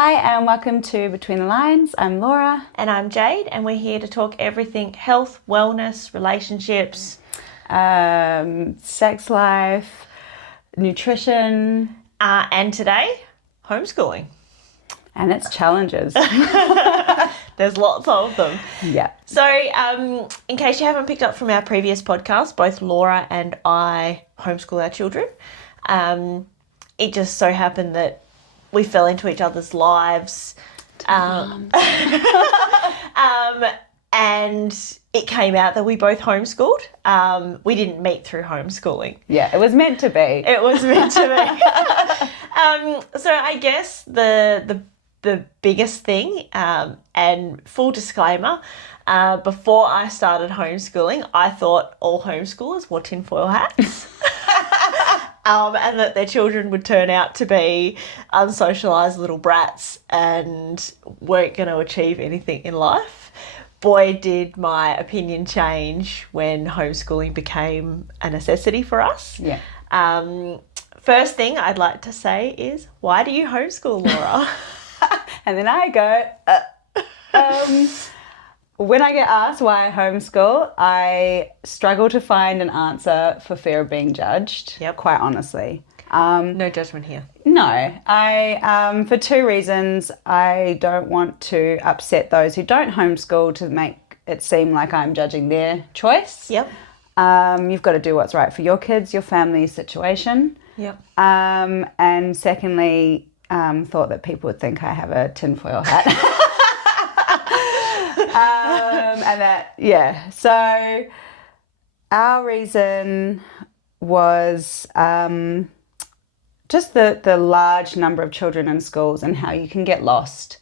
Hi and welcome to Between the Lines. I'm Laura. And I'm Jade, and we're here to talk everything health, wellness, relationships, Sex life, nutrition. And today, homeschooling. And its challenges. There's lots of them. Yeah. So, in case you haven't picked up from our previous podcast, both Laura and I homeschool our children. It just so happened that we fell into each other's lives. And it came out that we both homeschooled. We didn't meet through homeschooling. Yeah, it was meant to be. It was meant to be. So I guess the biggest thing, and full disclaimer, before I started homeschooling, I thought all homeschoolers wore tinfoil hats. And that their children would turn out to be unsocialised little brats and weren't going to achieve anything in life. Boy, did my opinion change when homeschooling became a necessity for us. Yeah. First thing I'd like to say is, why do you homeschool, Laura? And then I go, when I get asked why I homeschool, I struggle to find an answer for fear of being judged. Yep. Quite honestly. No judgment here. No, I for two reasons. I don't want to upset those who don't homeschool to make it seem like I'm judging their choice. Yep. You've got to do what's right for your kids, your family's situation. Yep. And secondly, thought that people would think I have a tinfoil hat. And that, yeah. So our reason was just the large number of children in schools and how you can get lost.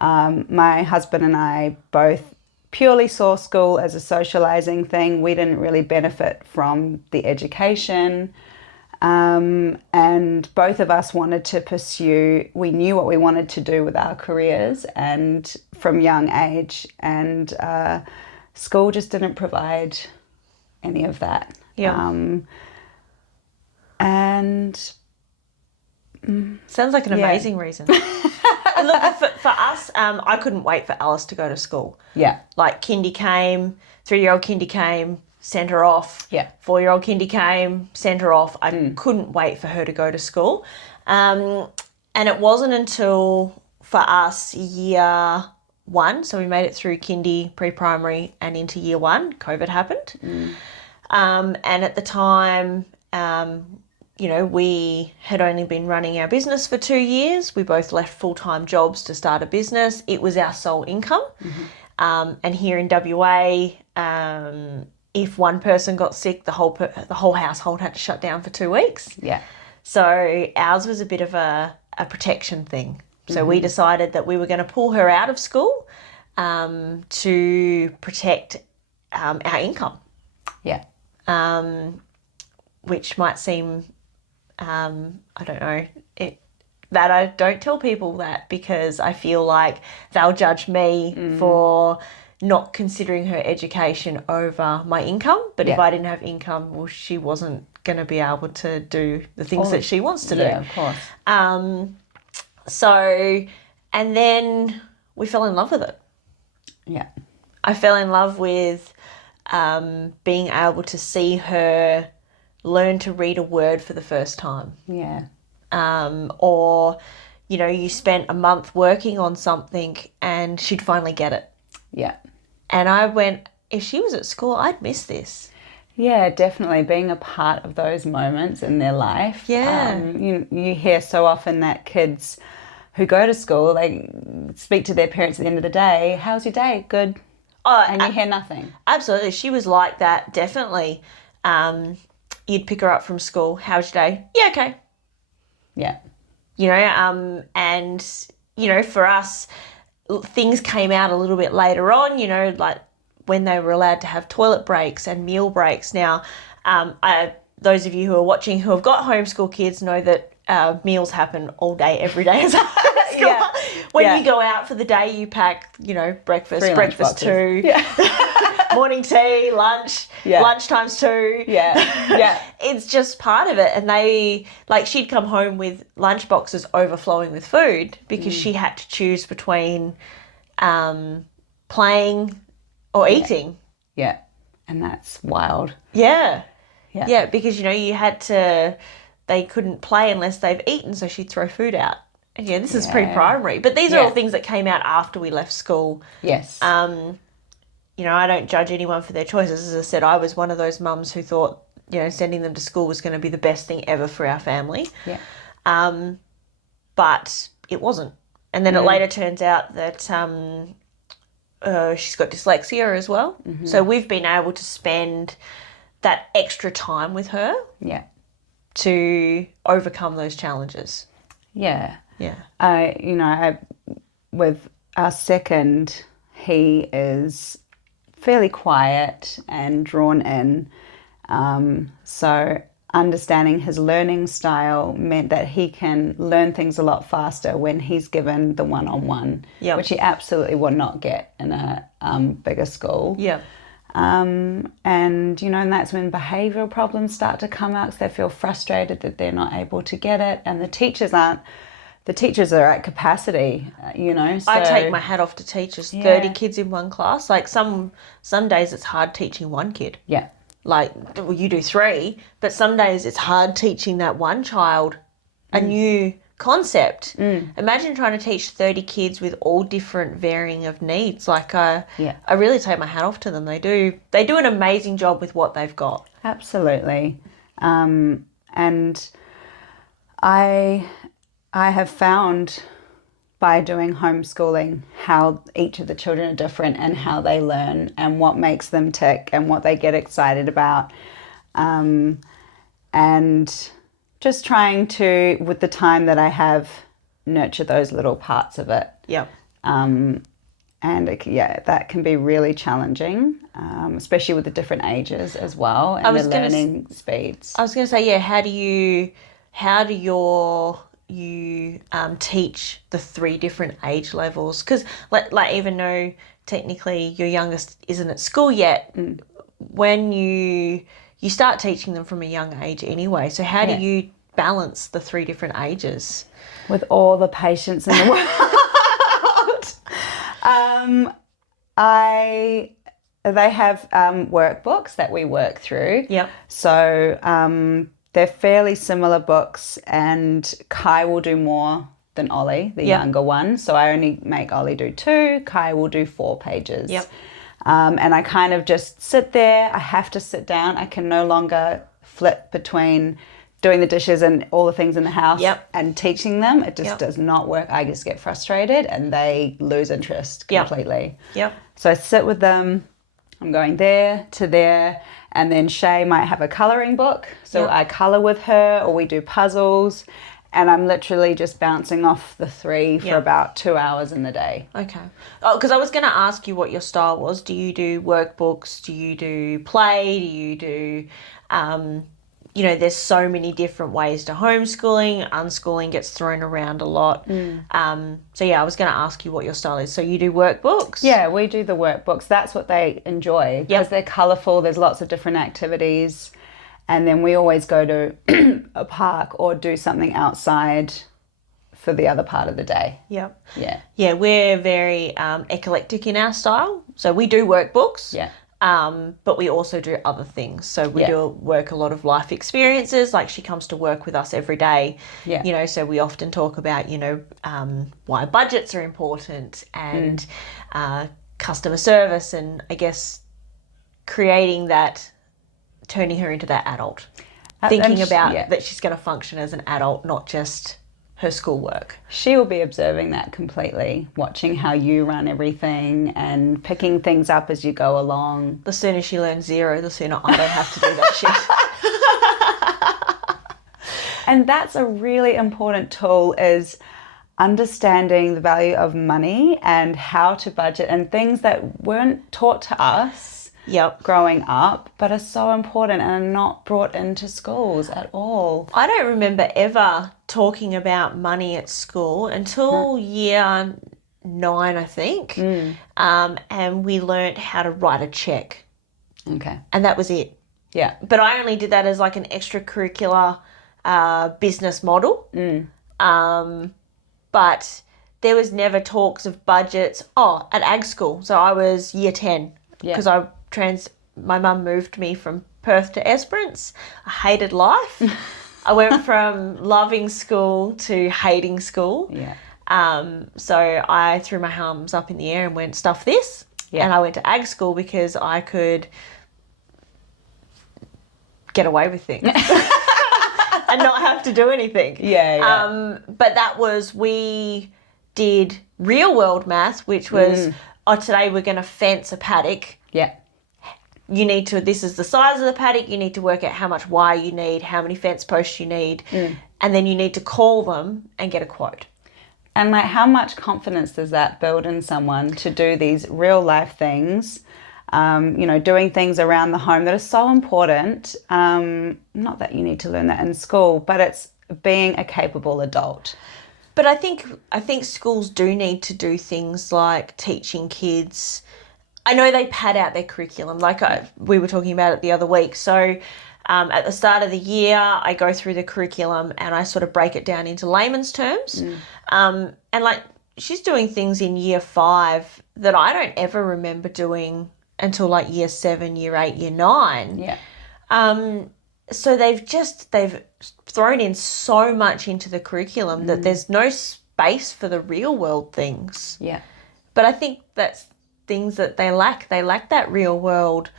My husband and I both purely saw school as a socializing thing. We didn't really benefit from the education. And both of us wanted to pursue, we knew what we wanted to do with our careers and from young age, and school just didn't provide any of that. Yeah. Sounds like an amazing reason. Look, for us, I couldn't wait for Alice to go to school. Yeah. Like kindy came, 3-year-old kindy came, sent her off. Yeah. 4-year-old kindy came, sent her off. I couldn't wait for her to go to school. And it wasn't until, for us, year 1, so we made it through kindy, pre-primary and into year 1, COVID happened. And at the time, we had only been running our business for 2 years. We both left full-time jobs to start a business. It was our sole income. And here in WA, if one person got sick, the whole household had to shut down for 2 weeks. Yeah. So ours was a bit of a protection thing. So we decided that we were going to pull her out of school to protect our income. Yeah. Which might seem, I don't know, that I don't tell people that because I feel like they'll judge me for not considering her education over my income. But if I didn't have income, well, she wasn't going to be able to do the things that she wants to do. Yeah, of course. So, and then we fell in love with it. Yeah. I fell in love with being able to see her learn to read a word for the first time. Yeah. Or, you spent a month working on something and she'd finally get it. Yeah. And I went, if she was at school, I'd miss this. Yeah, definitely being a part of those moments in their life. Yeah. You hear so often that kids who go to school, they speak to their parents at the end of the day, how's your day? Good. Oh, and you hear nothing. Absolutely. She was like that, definitely. You'd pick her up from school. How's your day? Yeah, okay. Yeah. And, for us, things came out a little bit later on, like when they were allowed to have toilet breaks and meal breaks. Now, those of you who are watching who have got homeschool kids know that meals happen all day, every day as a homeschooler. Yeah. When you go out for the day, you pack, breakfast, 3 lunch breakfast boxes. 2, morning tea, lunch, lunch times 2. Yeah. It's just part of it. And she'd come home with lunch boxes overflowing with food because she had to choose between playing or eating. Yeah. And that's wild. Yeah, because, you had to, they couldn't play unless they've eaten, so she'd throw food out. And, this is pre-primary. But these are all things that came out after we left school. Yes. I don't judge anyone for their choices. As I said, I was one of those mums who thought, sending them to school was going to be the best thing ever for our family. Yeah. But it wasn't. And then it later turns out that she's got dyslexia as well. Mm-hmm. So we've been able to spend that extra time with her to overcome those challenges. Yeah. Yeah. With our second, he is fairly quiet and drawn in. So understanding his learning style meant that he can learn things a lot faster when he's given the one-on-one, which he absolutely would not get in a bigger school. Yeah. And that's when behavioural problems start to come out because they feel frustrated that they're not able to get it, and the teachers are at capacity, So I take my hat off to teachers. 30 kids in one class. Like some days it's hard teaching one kid. Yeah. You do 3, but some days it's hard teaching that one child a new concept. Imagine trying to teach 30 kids with all different varying of needs. I really take my hat off to them. They do an amazing job with what they've got. Absolutely. And I have found by doing homeschooling how each of the children are different and how they learn and what makes them tick and what they get excited about. And just trying to, with the time that I have, nurture those little parts of it. Yeah. And that can be really challenging, especially with the different ages as well and the learning speeds. I was going to say, how do you teach the 3 different age levels? Because even though technically your youngest isn't at school yet, when you start teaching them from a young age anyway. So how do you balance the 3 different ages? With all the patience in the world. They have workbooks that we work through. Yep. So they're fairly similar books, and Kai will do more than Ollie, the younger one. So I only make Ollie do 2. Kai will do 4 pages. Yep. And I kind of just sit there. I have to sit down. I can no longer flip between doing the dishes and all the things in the house and teaching them. It just does not work. I just get frustrated and they lose interest completely. Yep. So I sit with them. I'm going there to there. And then Shay might have a colouring book. So I colour with her, or we do puzzles. And I'm literally just bouncing off the 3 for about 2 hours in the day. Okay. Oh, because I was going to ask you what your style was. Do you do workbooks? Do you do play? Do you do, there's so many different ways to homeschooling. Unschooling gets thrown around a lot. I was going to ask you what your style is. So you do workbooks? Yeah, we do the workbooks. That's what they enjoy because they're colourful. There's lots of different activities. And then we always go to a park or do something outside for the other part of the day. Yep. Yeah. Yeah, we're very eclectic in our style. So we do workbooks. Yeah. But we also do other things. So we do work a lot of life experiences. Like she comes to work with us every day. Yeah. So we often talk about, why budgets are important and customer service, and I guess creating that, turning her into that adult, thinking about that she's going to function as an adult, not just her schoolwork. She will be observing that completely, watching how you run everything and picking things up as you go along. The sooner she learns 0, the sooner I don't have to do that shit. And that's a really important tool, is understanding the value of money and how to budget and things that weren't taught to us. Yep. growing up, but are so important and are not brought into schools at all. I don't remember ever talking about money at school until year 9, I think. And we learnt how to write a check. Okay. And that was it. Yeah. But I only did that as like an extracurricular business model. But there was never talks of budgets. Oh, at ag school. So I was year 10 because my mum moved me from Perth to Esperance. I hated life. I went from loving school to hating school. Yeah. So I threw my arms up in the air and went, stuff this. Yeah. And I went to ag school because I could get away with things and not have to do anything. Yeah. But we did real world maths, which was, today we're going to fence a paddock. Yeah. You need to, this is the size of the paddock, you need to work out how much wire you need, how many fence posts you need, and then you need to call them and get a quote. And like, how much confidence does that build in someone to do these real life things, doing things around the home that are so important? Not that you need to learn that in school, but it's being a capable adult. But I think schools do need to do things like teaching kids. I know they pad out their curriculum, like we were talking about it the other week. So at the start of the year, I go through the curriculum and I sort of break it down into layman's terms. And like, she's doing things in year 5 that I don't ever remember doing until like year 7, year 8, year 9. Yeah. So they've thrown in so much into the curriculum that there's no space for the real world things. Yeah. But I think that's things that they lack. They lack that real world,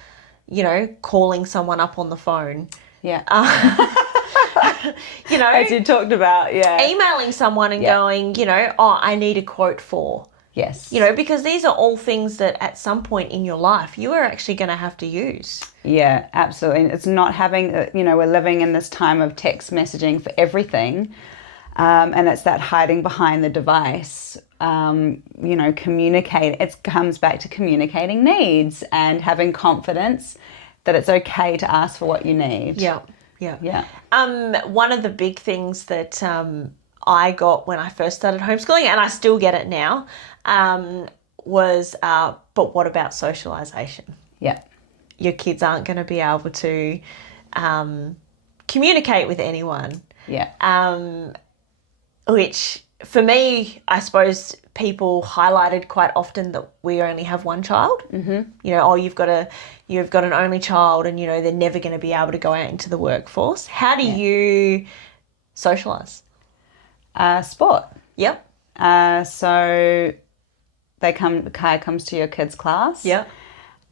calling someone up on the phone. Yeah. You know, as you talked about, yeah. Emailing someone and going, I need a quote for. Yes. Because these are all things that at some point in your life you are actually going to have to use. Yeah, absolutely. It's not having, we're living in this time of text messaging for everything. And it's that hiding behind the device, communicate. It comes back to communicating needs and having confidence that it's okay to ask for what you need. Yeah. One of the big things that I got when I first started homeschooling, and I still get it now, was, but what about socialization? Yeah. Your kids aren't going to be able to communicate with anyone. Yeah. Which for me, I suppose people highlighted quite often that we only have one child. Mm-hmm. You've got an only child, and they're never going to be able to go out into the workforce. How do you socialise? Sport. Yep. So Kai comes to your kids' class. Yep.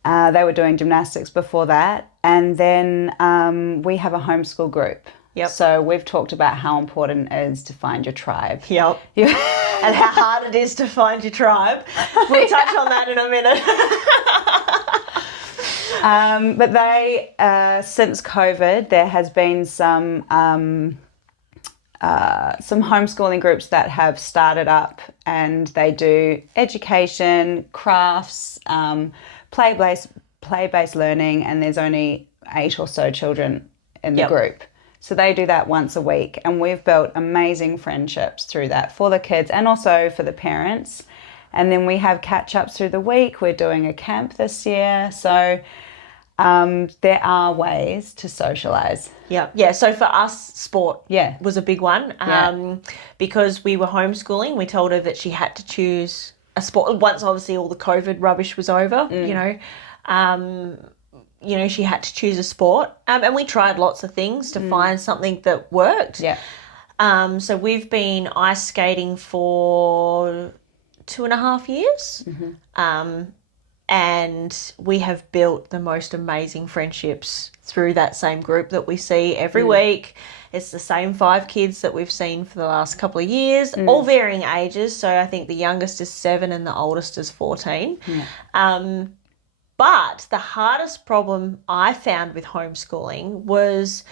They were doing gymnastics before that, and then we have a homeschool group. Yep. So we've talked about how important it is to find your tribe. Yep. And how hard it is to find your tribe. We'll touch on that in a minute. But they, since COVID, there has been some homeschooling groups that have started up, and they do education, crafts, play-based learning, and there's only 8 or so children in the group. So they do that once a week, and we've built amazing friendships through that for the kids and also for the parents. And then we have catch-ups through the week. We're doing a camp this year. So there are ways to socialise. Yeah. So for us, sport was a big one. Because we were homeschooling, we told her that she had to choose a sport. Once obviously all the COVID rubbish was over, she had to choose a sport. And we tried lots of things to find something that worked. Yeah. So we've been ice skating for 2.5 years. Mm-hmm. And we have built the most amazing friendships through that same group that we see every week. It's the same 5 kids that we've seen for the last couple of years, all varying ages. So I think the youngest is 7 and the oldest is 14. Yeah. But the hardest problem I found with homeschooling was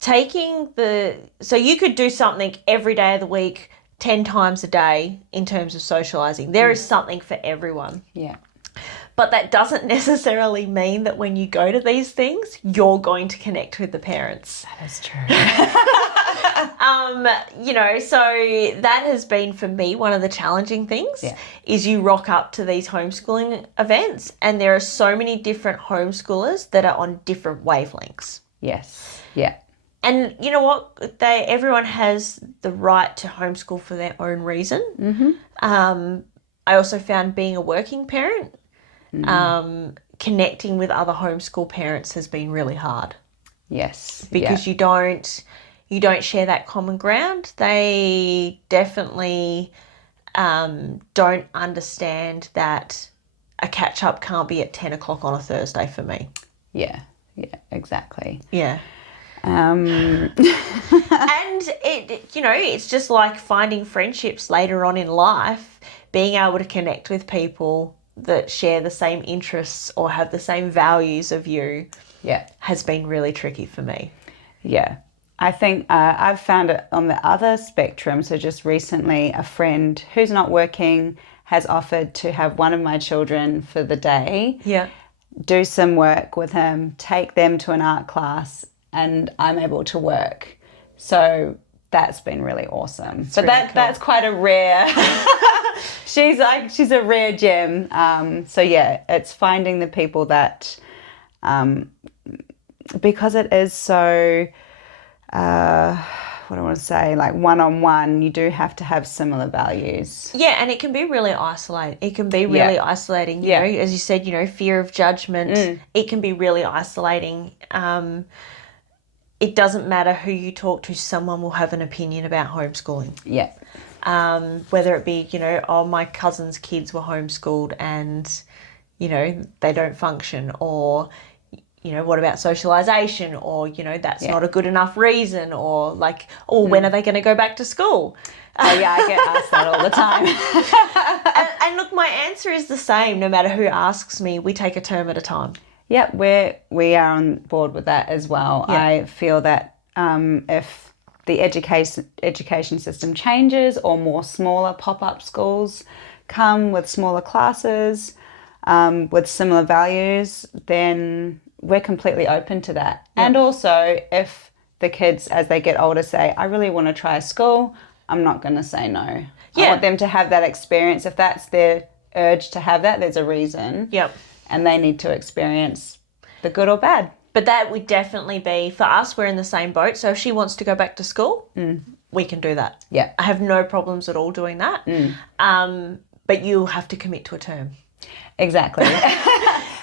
so you could do something every day of the week, 10 times a day in terms of socialising. There is something for everyone. Yeah. But that doesn't necessarily mean that when you go to these things, you're going to connect with the parents. That is true. So that has been for me one of the challenging things is you rock up to these homeschooling events and there are so many different homeschoolers that are on different wavelengths. Yes. Yeah. And you know what? Everyone has the right to homeschool for their own reason. Mm-hmm. I also found being a working parent, connecting with other homeschool parents has been really hard. Yes. Because you don't share that common ground. They definitely don't understand that a catch up can't be at 10 o'clock on a Thursday for me. Yeah. Yeah. Exactly. Yeah. And it's just like finding friendships later on in life, being able to connect with people that share the same interests or have the same values of you has been really tricky for me. Yeah. I think I've found it on the other spectrum. So just recently, a friend who's not working has offered to have one of my children for the day, do some work with him, take them to an art class, and I'm able to work. So that's been really awesome. But really cool. That's quite a rare. She's a rare gem. So yeah, it's finding the people that, because it is so. What do I want to say? Like one-on-one, you do have to have similar values. Yeah, and it can be really isolating. It can be really isolating. You know, as you said, fear of judgment. It can be really isolating. It doesn't matter who you talk to, someone will have an opinion about homeschooling. Yeah. Whether it be, my cousin's kids were homeschooled and, they don't function, or, what about socialisation, or, that's not a good enough reason, or when are they going to go back to school? Oh, yeah, I get asked that all the time. and look, my answer is the same no matter who asks me. We take a term at a time. Yeah, we are on board with that as well. Yeah. I feel that if the education system changes or more smaller pop-up schools come with smaller classes with similar values, then we're completely open to that. Yeah. And also, if the kids, as they get older, say, I really want to try a school, I'm not going to say no. Yeah. I want them to have that experience. If that's their urge to have that, there's a reason. Yep. And they need to experience the good or bad. But that would definitely be, for us, we're in the same boat. So if she wants to go back to school, we can do that. Yeah. I have no problems at all doing that. But you have to commit to a term. Exactly.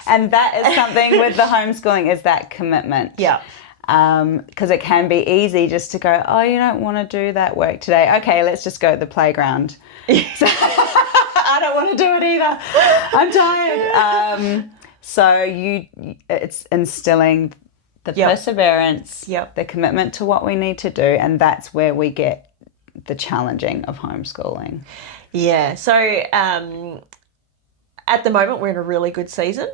And that is something with the homeschooling, is that commitment. Yeah. Because it can be easy just to go, oh, you don't want to do that work today. Okay, let's just go to the playground. So, I don't want to do it either. I'm tired. So it's instilling the perseverance, the commitment to what we need to do, and that's where we get the challenging of homeschooling. Yeah. So at the moment, we're in a really good season.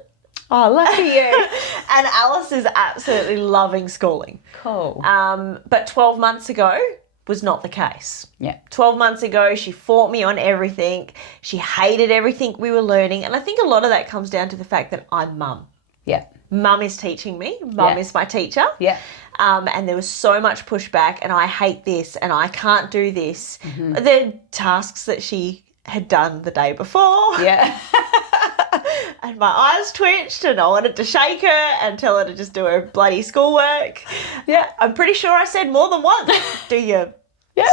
Oh, lucky you. And Alice is absolutely loving schooling. Cool. But 12 months ago was not the case. Yeah. 12 months ago, she fought me on everything. She hated everything we were learning. And I think a lot of that comes down to the fact that I'm mum. Yeah. Mum is teaching me. Mum is my teacher. Yeah. And there was so much pushback, and I hate this, and I can't do this. Mm-hmm. The tasks that she had done the day before. Yeah. And my eyes twitched, and I wanted to shake her and tell her to just do her bloody schoolwork. Yeah. I'm pretty sure I said more than once, do your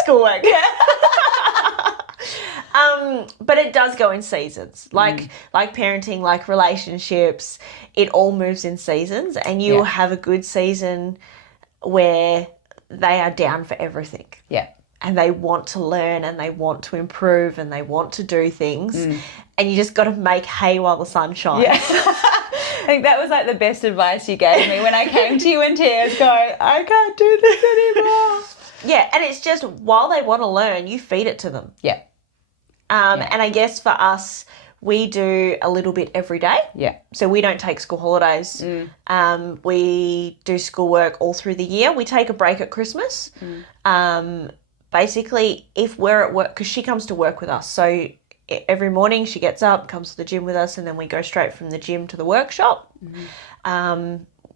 schoolwork. Yeah. But it does go in seasons. Like parenting, like relationships, it all moves in seasons, and you will have a good season where they are down for everything. Yeah. And they want to learn, and they want to improve, and they want to do things. And you just got to make hay while the sun shines. Yeah. I think that was like the best advice you gave me when I came to you in tears going, I can't do this anymore. Yeah, and it's just while they want to learn, you feed it to them. Yeah. And I guess for us, we do a little bit every day. Yeah. So we don't take school holidays. We do schoolwork all through the year. We take a break at Christmas. Basically, if we're at work, because she comes to work with us, so every morning she gets up, comes to the gym with us, and then we go straight from the gym to the workshop,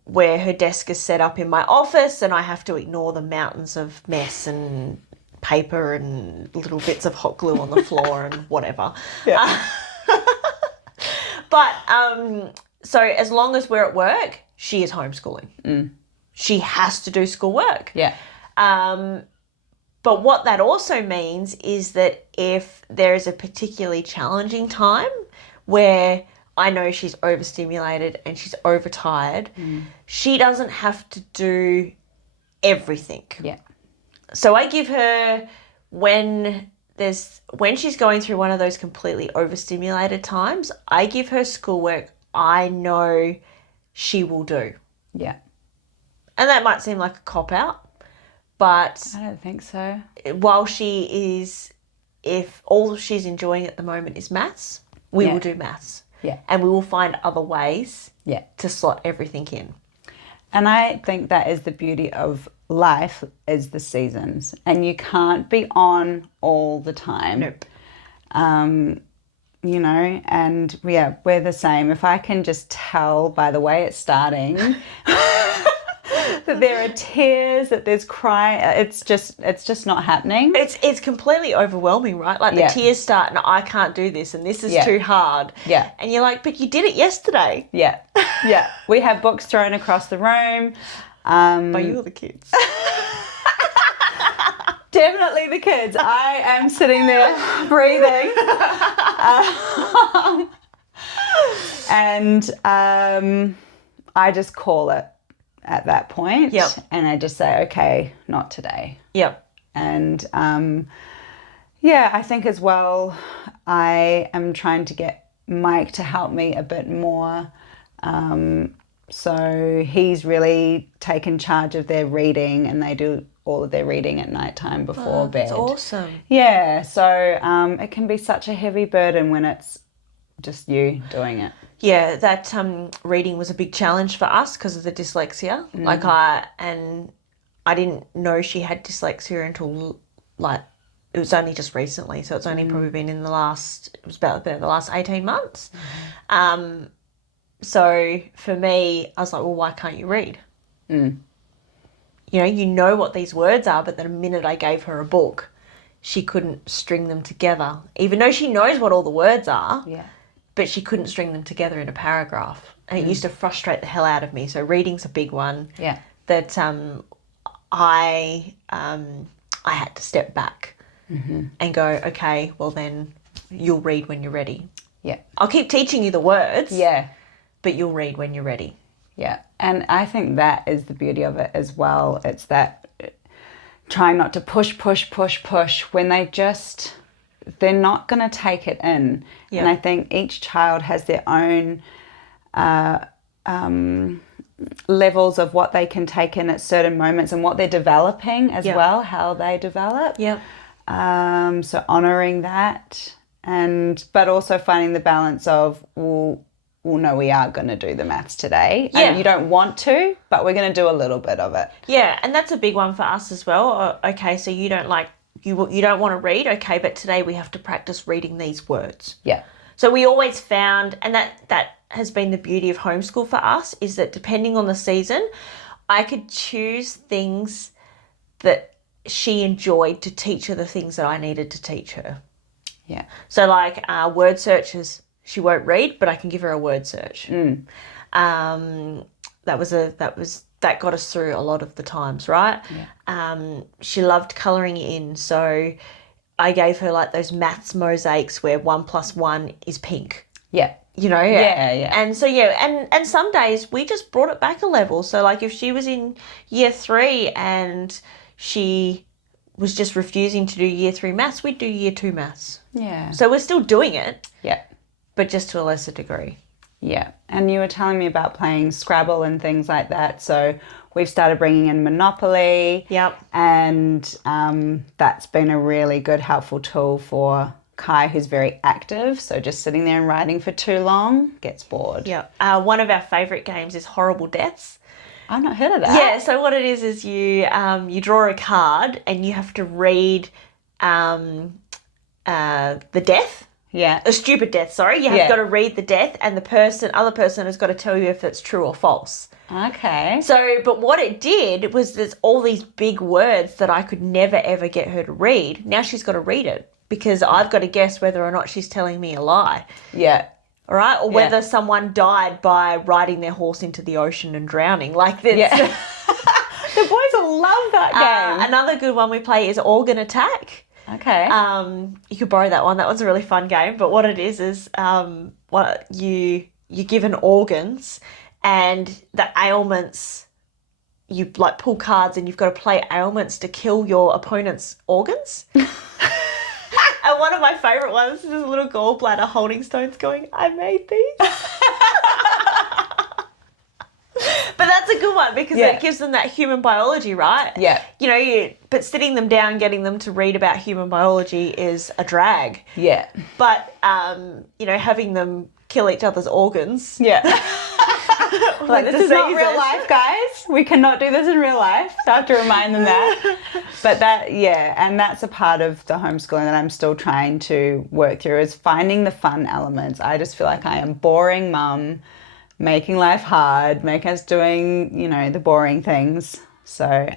where her desk is set up in my office, and I have to ignore the mountains of mess and paper and little bits of hot glue on the floor and whatever. Yeah. But so as long as we're at work, she is homeschooling. She has to do schoolwork. Yeah. But what that also means is that if there is a particularly challenging time where I know she's overstimulated and she's overtired, she doesn't have to do everything. Yeah. So I give her, when she's going through one of those completely overstimulated times, I give her schoolwork I know she will do. Yeah. And that might seem like a cop-out, but I don't think so. while if all she's enjoying at the moment is maths, we will do maths. Yeah. And we will find other ways Yeah. to slot everything in. And I think that is the beauty of life, is the seasons. And you can't be on all the time. Nope. You know, and yeah, we're the same. If I can just tell by the way it's starting that there are tears, that there's crying, it's just not happening. It's completely overwhelming, right? Like the tears start and I can't do this and this is too hard. Yeah. And you're like, but you did it yesterday. Yeah. Yeah. We have books thrown across the room. By you or the kids? Definitely the kids. I am sitting there breathing. And I just call it at that point. Yep. And I just say, okay, not today. Yep. And I think as well, I am trying to get Mike to help me a bit more. So he's really taken charge of their reading, and they do all of their reading at nighttime before bed. That's awesome. Yeah, so it can be such a heavy burden when it's just you doing it. Yeah, that reading was a big challenge for us because of the dyslexia. Like I didn't know she had dyslexia until it was only just recently. So it's only probably been in the last 18 months. So for me, I was like, well, why can't you read? You know what these words are, but the minute I gave her a book, she couldn't string them together, even though she knows what all the words are. Yeah. But she couldn't string them together in a paragraph. And it used to frustrate the hell out of me. So reading's a big one. Yeah. That I had to step back and go, okay, well then you'll read when you're ready. Yeah. I'll keep teaching you the words. Yeah. But you'll read when you're ready. Yeah. And I think that is the beauty of it as well. It's that trying not to push when they're not going to take it in. Yeah. And I think each child has their own levels of what they can take in at certain moments and what they're developing as well, how they develop. Yeah. So honouring that, but also finding the balance of, well, no, we are going to do the maths today. Yeah. And you don't want to, but we're going to do a little bit of it. Yeah, and that's a big one for us as well. Okay, so you don't want to read, okay, but today we have to practice reading these words. Yeah. So we always found, and that has been the beauty of homeschool for us, is that depending on the season, I could choose things that she enjoyed to teach her the things that I needed to teach her. Yeah. So like word searches, she won't read, but I can give her a word search. That got us through a lot of the times, right? Yeah. She loved colouring in, so I gave her like those maths mosaics where 1 + 1 is pink. Yeah. Yeah. And so and some days we just brought it back a level. So like if she was in year 3 and she was just refusing to do year 3 maths, we'd do year 2 maths. Yeah. So we're still doing it. Yeah. But just to a lesser degree. Yeah. And you were telling me about playing Scrabble and things like that. So we've started bringing in Monopoly. Yep. And that's been a really good, helpful tool for Kai, who's very active. So just sitting there and writing for too long gets bored. Yeah. One of our favourite games is Horrible Deaths. I've not heard of that. Yeah. So what it is you draw a card and you have to read the death. Yeah. A stupid death, sorry. You have got to read the death, and the other person has got to tell you if it's true or false. Okay. So, but what it did was there's all these big words that I could never, ever get her to read. Now she's got to read it because I've got to guess whether or not she's telling me a lie. Yeah. All right? Or whether someone died by riding their horse into the ocean and drowning. Like this. Yeah. The boys will love that game. Another good one we play is Organ Attack. Okay. You could borrow that one. That one's a really fun game. But what it is what you're given organs and the ailments. You like pull cards and you've got to play ailments to kill your opponent's organs. And one of my favourite ones is a little gallbladder holding stones going, I made these. But that's a good one because it gives them that human biology, right? Yeah. You know, but sitting them down, getting them to read about human biology is a drag. Yeah. But, you know, having them kill each other's organs. Yeah. Like, this is not real life, guys. We cannot do this in real life. So I have to remind them that. But and that's a part of the homeschooling that I'm still trying to work through is finding the fun elements. I just feel like I am boring mum, making life hard, make us doing, you know, the boring things. So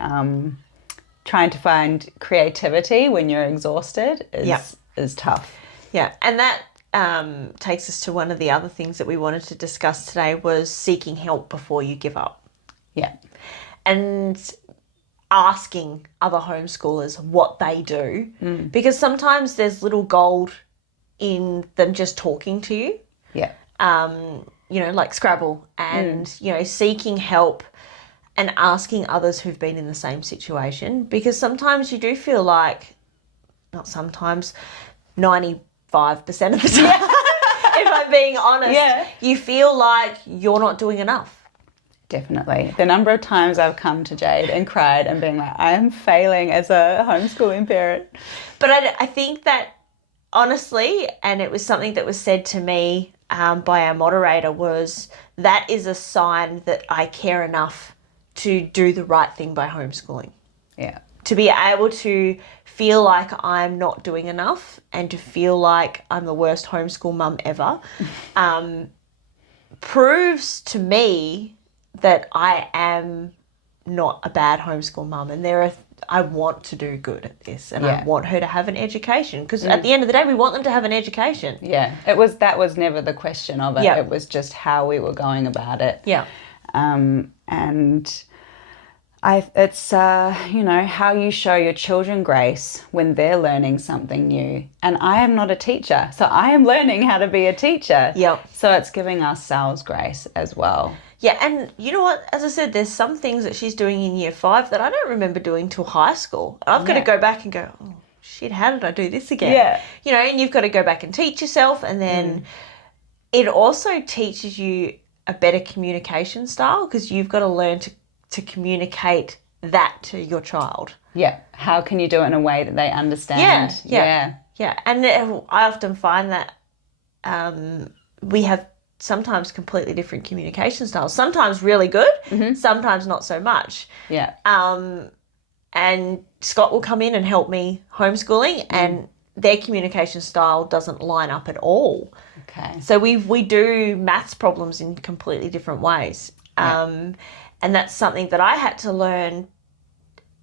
trying to find creativity when you're exhausted is tough. Yeah, and that takes us to one of the other things that we wanted to discuss today was seeking help before you give up. Yeah. And asking other homeschoolers what they do. Because sometimes there's little gold in them just talking to you. Yeah. You know, like Scrabble and, you know, seeking help and asking others who've been in the same situation. Because sometimes you do feel like, not sometimes, 95% of the time, if I'm being honest, you feel like you're not doing enough. Definitely. The number of times I've come to Jade and cried and being like, I am failing as a homeschooling parent. But I think that, honestly, and it was something that was said to me by our moderator, was that is a sign that I care enough to do the right thing by homeschooling. Yeah. To be able to feel like I'm not doing enough and to feel like I'm the worst homeschool mum ever proves to me that I am not a bad homeschool mum, and I want to do good at this, and I want her to have an education because at the end of the day we want them to have an education. Yeah, that was never the question of it. Yeah. It was just how we were going about it. Yeah. And it's you know, how you show your children grace when they're learning something new. And I am not a teacher, so I am learning how to be a teacher. Yep. So it's giving ourselves grace as well. Yeah, and you know what? As I said, there's some things that she's doing in year 5 that I don't remember doing till high school. And I've got to go back and go, oh, shit, how did I do this again? Yeah. You know, and you've got to go back and teach yourself. And then it also teaches you a better communication style because you've got to learn to communicate that to your child. Yeah. How can you do it in a way that they understand? Yeah. And I often find that we have sometimes completely different communication styles. Sometimes really good, sometimes not so much. Yeah. And Scott will come in and help me homeschooling and their communication style doesn't line up at all. Okay. So we do maths problems in completely different ways. And that's something that I had to learn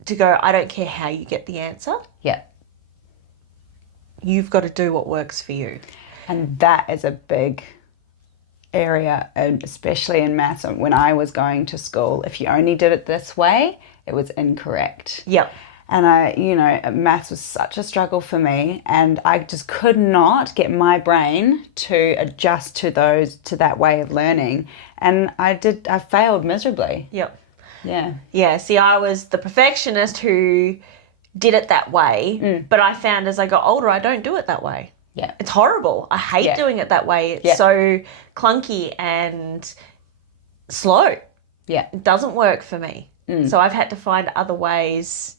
to go, I don't care how you get the answer. Yeah. You've got to do what works for you. And that is a big area, and especially in maths. When I was going to school, if you only did it this way, it was incorrect. Yep. And maths was such a struggle for me, and I just could not get my brain to adjust to that way of learning. And I failed miserably. Yep. Yeah. Yeah. See, I was the perfectionist who did it that way, but I found as I got older, I don't do it that way. Yeah. It's horrible. I hate doing it that way. It's so clunky and slow. Yeah. It doesn't work for me. So I've had to find other ways,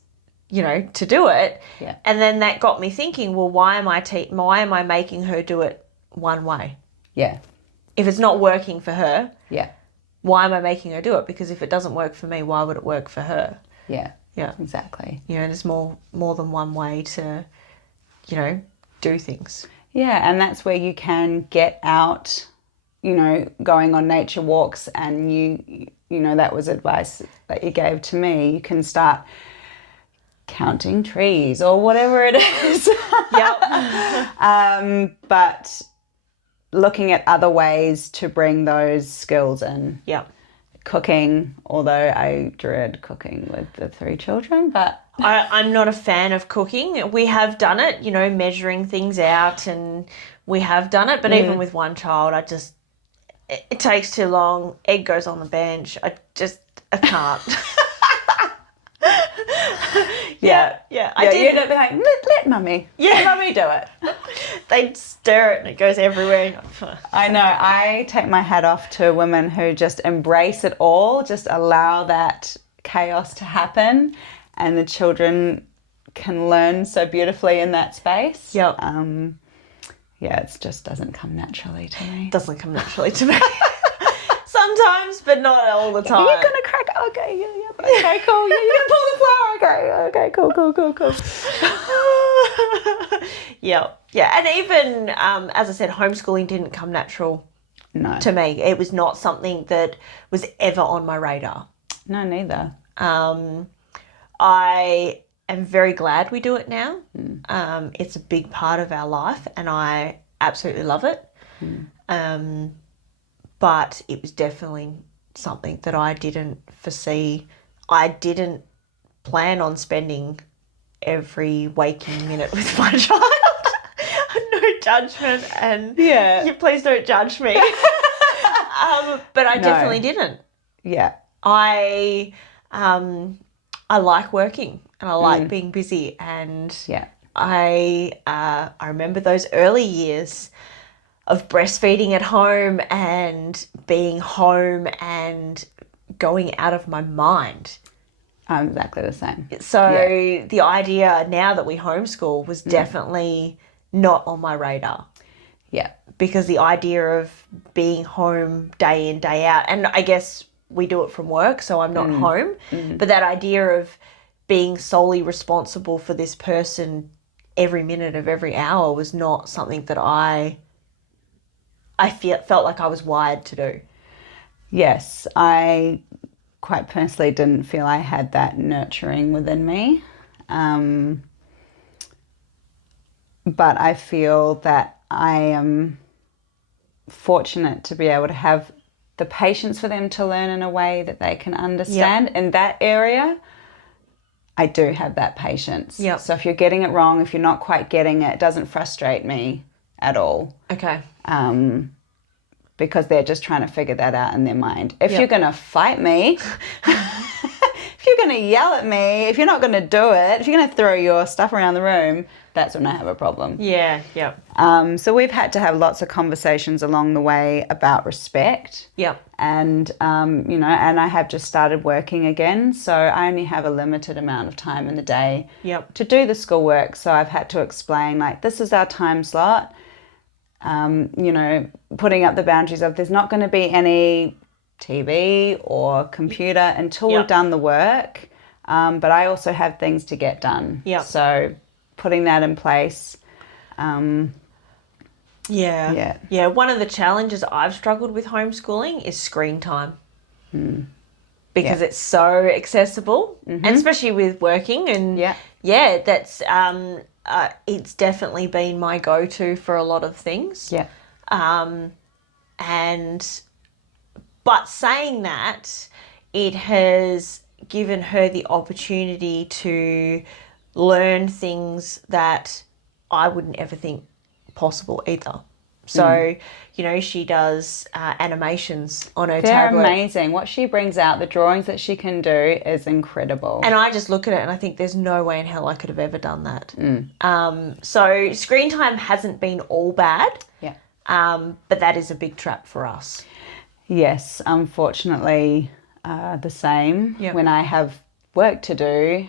you know, to do it. Yeah. And then that got me thinking, well, why am I making her do it one way? Yeah. If it's not working for her, Yeah. why am I making her do it? Because if it doesn't work for me, why would it work for her? Yeah. Yeah. Exactly. You know, there's more than one way to, you know, do things. Yeah, and that's where you can get out, going on nature walks, and that was advice that you gave to me. You can start counting trees or whatever it is. Yep. But looking at other ways to bring those skills in. Yep. Cooking, although I dread cooking with the 3 children, but I'm not a fan of cooking. We have done it, measuring things out, and we have done it. But even with one child, it takes too long. Egg goes on the bench. I can't. Yeah. I did. You'd be like, let mummy. Yeah. Let mummy do it. They'd stir it and it goes everywhere. I know. I take my hat off to women who just embrace it all, just allow that chaos to happen, and the children can learn so beautifully in that space. Yep. It just doesn't come naturally to me. Doesn't come naturally to me. Sometimes, but not all the time. You're gonna crack. Okay, yeah. Okay, cool. Yeah, you're gonna pull the flower. Okay, cool. Yeah. And even as I said, homeschooling didn't come natural to me. It was not something that was ever on my radar. No, neither. I am very glad we do it now. It's a big part of our life, and I absolutely love it. But it was definitely something that I didn't foresee. I didn't plan on spending every waking minute with my child. No judgment, and please don't judge me. But I definitely didn't. Yeah. I like working, and I like being busy, and I remember those early years of breastfeeding at home and being home and going out of my mind. I'm exactly the same. So the idea now that we homeschool was definitely not on my radar. Yeah. Because the idea of being home day in, day out, and I guess we do it from work, so I'm not home, but that idea of being solely responsible for this person every minute of every hour was not something that I felt like I was wired to do. Yes, I quite personally didn't feel I had that nurturing within me. But I feel that I am fortunate to be able to have the patience for them to learn in a way that they can understand. In that area, I do have that patience. So if you're getting it wrong, if you're not quite getting it, it doesn't frustrate me at all. Okay. Because they're just trying to figure that out in their mind. If you're going to fight me, if you're going to yell at me, if you're not going to do it, if you're going to throw your stuff around the room, that's when I have a problem. Yeah. So we've had to have lots of conversations along the way about respect. And, and I have just started working again. So I only have a limited amount of time in the day to do the schoolwork. So I've had to explain, this is our time slot. Putting up the boundaries of there's not going to be any TV or computer until we've done the work. But I also have things to get done. So putting that in place. One of the challenges I've struggled with homeschooling is screen time. Because it's so accessible, and especially with working. And that's... it's definitely been my go-to for a lot of things. But saying that, it has given her the opportunity to learn things that I wouldn't ever think possible either. So, she does animations on her tablet. They're amazing. What she brings out, the drawings that she can do is incredible. And I just look at it and I think there's no way in hell I could have ever done that. So screen time hasn't been all bad. But that is a big trap for us. Yes, unfortunately, the same. When I have work to do,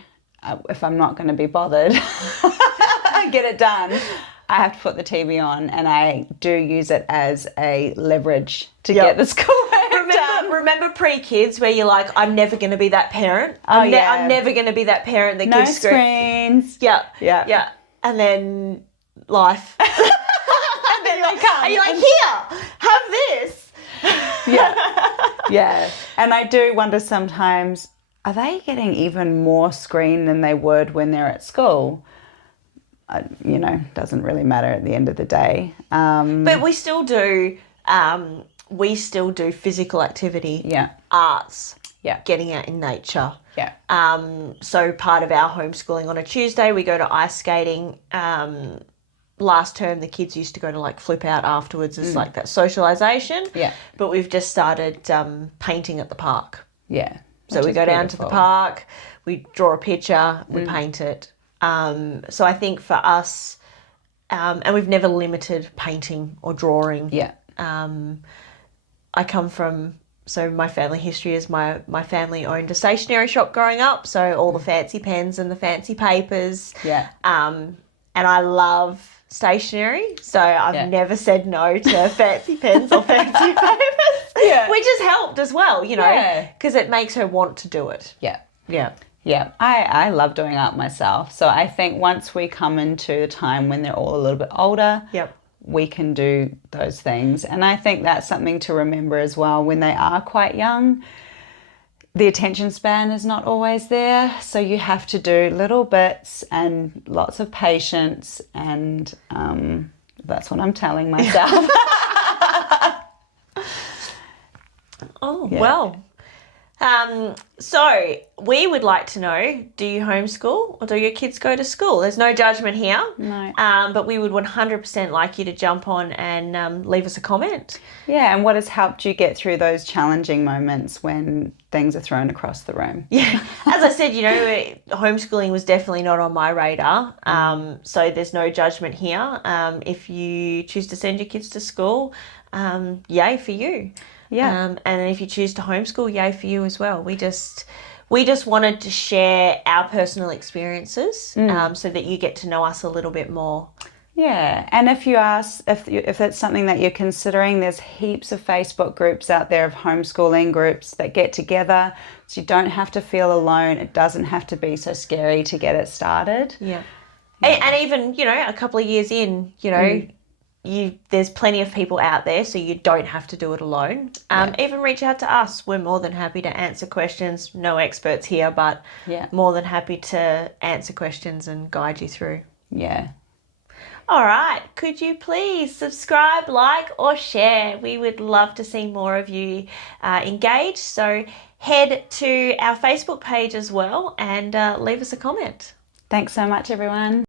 if I'm not going to be bothered, get it done, I have to put the TV on, and I do use it as a leverage to get the schoolwork done. Remember pre-kids where you're like, I'm never going to be that parent. I'm never going to be that parent that gives screens. Yeah. And then life. they come. Are you like, here, have this? Yeah. And I do wonder sometimes, are they getting even more screen than they would when they're at school? Doesn't really matter at the end of the day. But we still do physical activity. Yeah. Arts. Yeah. Getting out in nature. Yeah. So part of our homeschooling on a Tuesday, we go to ice skating. Last term, the kids used to go to like flip out afterwards as like that socialisation. Yeah. But we've just started painting at the park. Yeah. So we go down to the park, we draw a picture, we paint it. So I think for us, and we've never limited painting or drawing. Yeah. I come from, so my family history is my family owned a stationery shop growing up. So all the fancy pens and the fancy papers. Yeah. And I love stationery. So I've never said no to fancy pens or fancy papers. Yeah. Which has helped as well, Yeah. because it makes her want to do it. Yeah. Yeah. Yeah, I love doing art myself. So I think once we come into the time when they're all a little bit older, we can do those things. And I think that's something to remember as well. When they are quite young, the attention span is not always there. So you have to do little bits and lots of patience. And that's what I'm telling myself. Well. So we would like to know, do you homeschool or do your kids go to school? There's no judgment here. No. But we would 100% like you to jump on and leave us a comment. Yeah, and what has helped you get through those challenging moments when things are thrown across the room? Yeah. As I said, homeschooling was definitely not on my radar. So there's no judgment here. If you choose to send your kids to school, yay for you. Yeah. And if you choose to homeschool, yay for you as well. We just wanted to share our personal experiences so that you get to know us a little bit more. Yeah, and if it's something that you're considering, there's heaps of Facebook groups out there of homeschooling groups that get together, so you don't have to feel alone. It doesn't have to be so scary to get it started. Yeah. And even, a couple of years in, there's plenty of people out there, so you don't have to do it alone. Even reach out to us. We're more than happy to answer questions. No experts here, but more than happy to answer questions and guide you through. Yeah. All right. Could you please subscribe, like, or share? We would love to see more of you engaged. So head to our Facebook page as well and leave us a comment. Thanks so much, everyone.